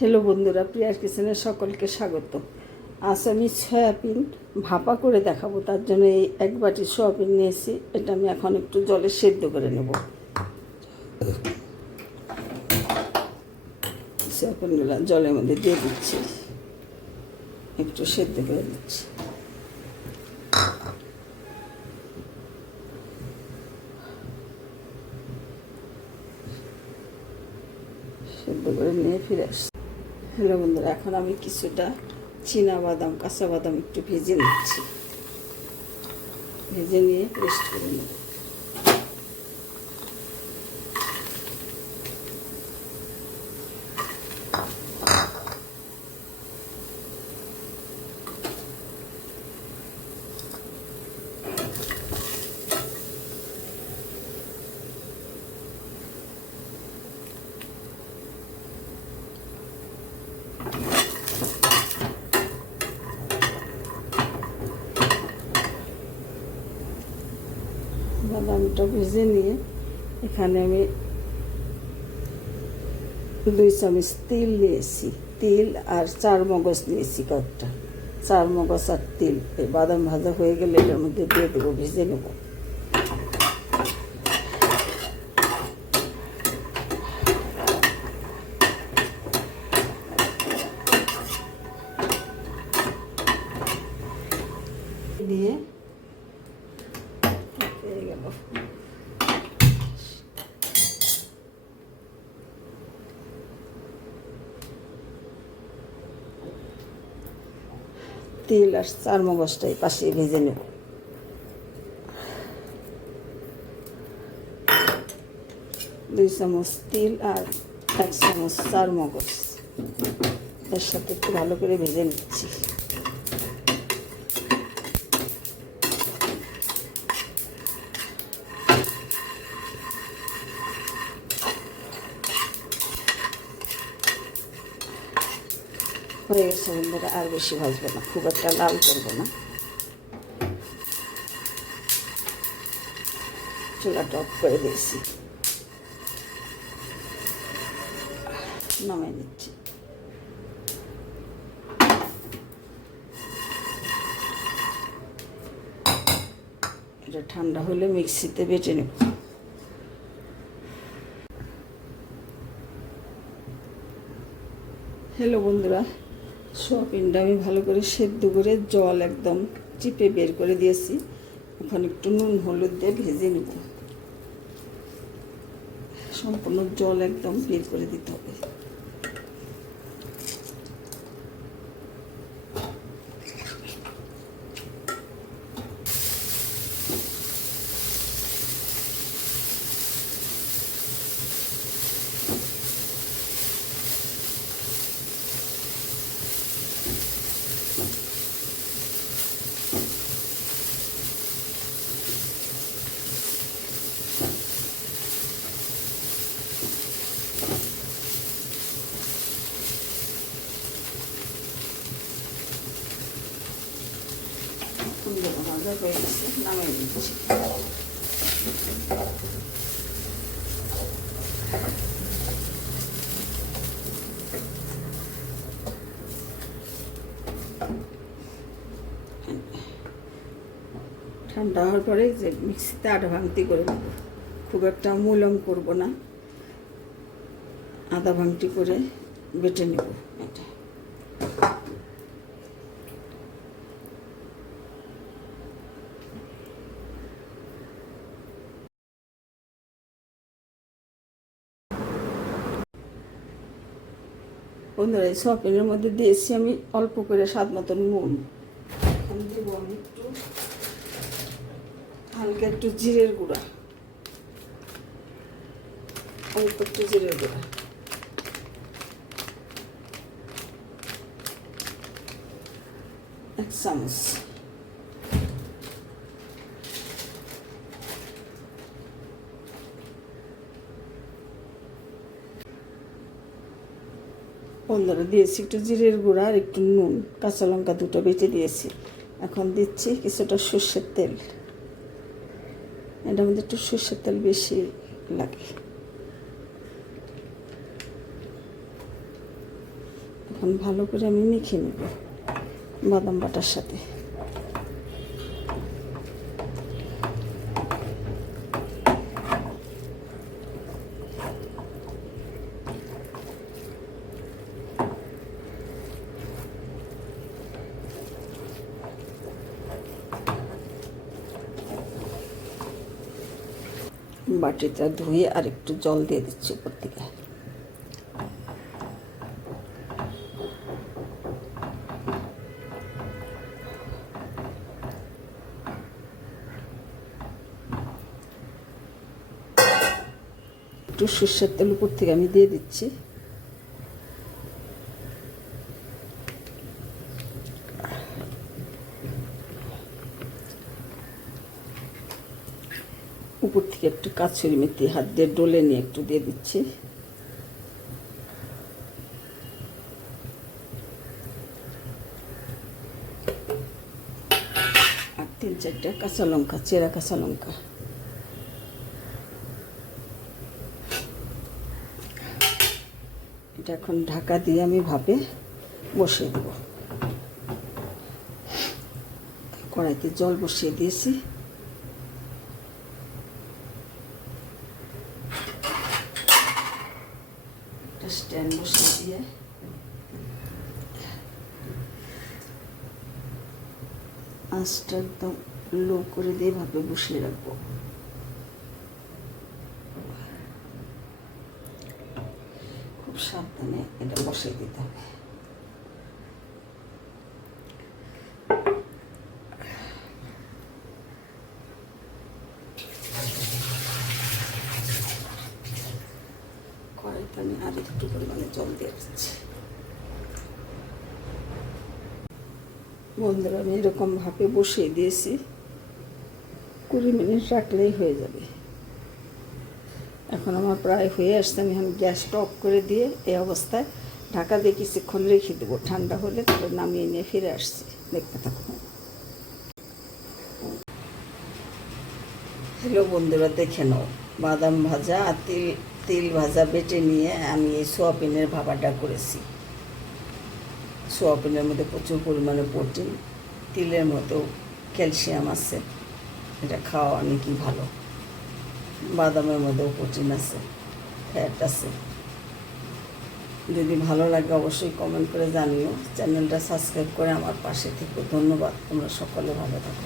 Hello বন্ধুরা, প্রিয়ার কিচেনে সকলকে স্বাগত। আজ আমি সয়াবিন ভাপা করে দেখাবো। তার জন্য এই এক বাটি সয়াবিন নিয়েছি। এটা আমি এখন একটু জলে সেদ্ধ করে নেব। সয়াবিনগুলো জলের মধ্যে দিয়ে দিচ্ছি, একটু সেদ্ধ করে দিচ্ছি। সেদ্ধ করে নিয়ে ফিরে আসছি। হ্যালো বন্ধুরা, এখন আমি কিছুটা বাদাম, কাঁচা বাদাম একটু ভেজে নিচ্ছি। ভেজে নিয়ে পেস্ট করে নেব। বাদামটা ভেজে নিয়ে এখানে আমি 2 চামচ তেল নিয়েছি। তেল আর 4 মগজ নিয়েছি, কয়েকটা 4 মগজ আর তেল। এই বাদাম ভাজা হয়ে গেলে এটার মধ্যে দিয়ে দেবো, ভেজে নেব। দিয়ে হয়ে গেল। তেল আর 4 মগজটাই পাশে ভেজে নেব। 2 চামচ তেল আর 1 চামচ 4 মগজ এর সাথে একটু ভালো করে ভেজে নিচ্ছি। হয়ে গেছে বন্ধুরা, আর বেশি ভাজবো না, খুব একটা লাল করবো না। চুলাটা অফ করে দিয়েছি, নামিয়ে নিচ্ছি। এটা ঠান্ডা হলে মিক্সিতে বেটে নেব। হ্যালো বন্ধুরা, সয়াবিনটা আমি ভালো করে সেদ্ধ করে জল একদম চিপে বের করে দিয়েছি। এখন একটু নুন হলুদ দিয়ে ভেজে নেব। সম্পূর্ণ জল একদম বের করে দিতে হবে। ভাজা হয়ে গেছে, নামিয়ে নিচ্ছি। ঠান্ডা হওয়ার পরে যে মিক্সিতে আধা ভাঙতি করে নেব। খুব একটা মুলম করব না, আধা ভাঙতি করে বেটে নেব। এটা বন্ধুরা, এই সয়াবিনের মধ্যে দিয়েছি আমি অল্প করে স্বাদ মতন নুন। এখন দেবো আমি একটু হালকা একটু জিরের গুঁড়া, অল্প একটু জিরের গুঁড়া, 1 চামচ। বন্ধুরা, দিয়েছি একটু জিরের গুঁড়া আর একটু নুন, কাঁচা লঙ্কা 2টো বেটে দিয়েছি। এখন দিচ্ছি কিছুটা সর্ষের তেল। এটার মধ্যে একটু সর্ষের তেল বেশি লাগে। এখন ভালো করে আমি মেখে নেব বাদাম বাটার সাথে। বাটিটা ধুয়ে আর একটু জল দিয়ে দিচ্ছি উপর থেকে। একটু সর্ষের তেল উপর থেকে আমি দিয়ে দিচ্ছি। উপর থেকে একটু কাসুরি মেথি হাত দিয়ে ডলে নিয়ে একটু দিয়ে দিচ্ছি। আর 3-4টা কাঁচা লঙ্কা, চেরা কাঁচা লঙ্কা। এটা এখন ঢাকা দিয়ে আমি ভাপে বসিয়ে দেব। কড়াইতে জল বসিয়ে দিয়েছি। স্ট্যান্ড বসিয়ে দিয়ে আঁচটা একদম লো করে দিয়ে ভাবে বসিয়ে রাখবো। খুব সাবধানে এটা বসিয়ে দিতে হবে। কড়াইতে আমি আর একটু পরিমাণে জল দিয়ে দিচ্ছি। বন্ধুরা, আমি এরকম ভাপে বসিয়ে দিয়েছি, 20 মিনিট রাখলেই হয়ে যাবে। এখন আমার প্রায় হয়ে আসছে। আমি এখন গ্যাসটা অফ করে দিয়ে এই অবস্থায় ঢাকা দিয়ে কিছুক্ষণ রেখে দেবো। ঠান্ডা হলে তারপর নামিয়ে নিয়ে ফিরে আসছি। দেখতে থাকুন। হ্যালো বন্ধুরা, দেখে নাও বাদাম ভাজা আর তিল ভাজা বেটে নিয়ে আমি এই সোয়াবিনের ভাপাটা করেছি। সোয়াবিনের মধ্যে প্রচুর পরিমাণে প্রোটিন, তিলের মতো ক্যালসিয়াম আছে, এটা খাওয়া অনেকই ভালো। বাদামের মধ্যেও প্রোটিন আছে, ফ্যাট আছে। যদি ভালো লাগে অবশ্যই কমেন্ট করে জানিও। চ্যানেলটা সাবস্ক্রাইব করে আমার পাশে থেকো। ধন্যবাদ। তোমরা সকলে ভালো থাকো।